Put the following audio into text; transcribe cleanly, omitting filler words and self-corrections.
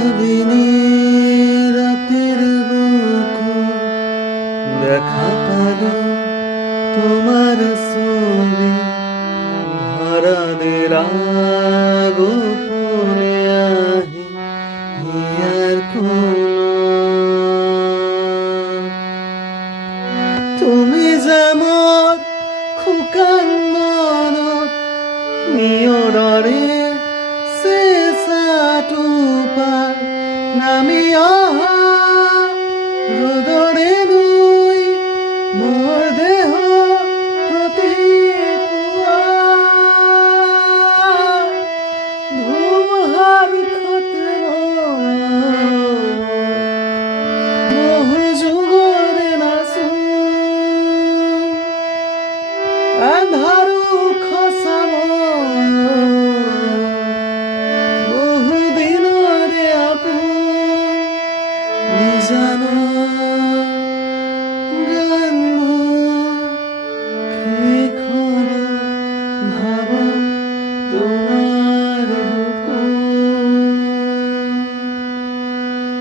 ভাবিনি ৰাতেৰ বুকু দেখা পালো তোমাৰ ছবি ধৰা দিলা গোপনে আহি হিয়াৰ তুমি যেমন শুকান মনত নিয়ৰৰে চেঁচাটো পাৰ নামি অহা ৰ'দৰে লৈ মোৰ দেহ প্ৰতি পুৱা ধুমুহাৰ বহু যুগৰে নাচো আন্ধাৰো খচাব বহু দিনৰে আপোন নিজানৰ গান মোৰ সেইখন ভাব তোমাৰ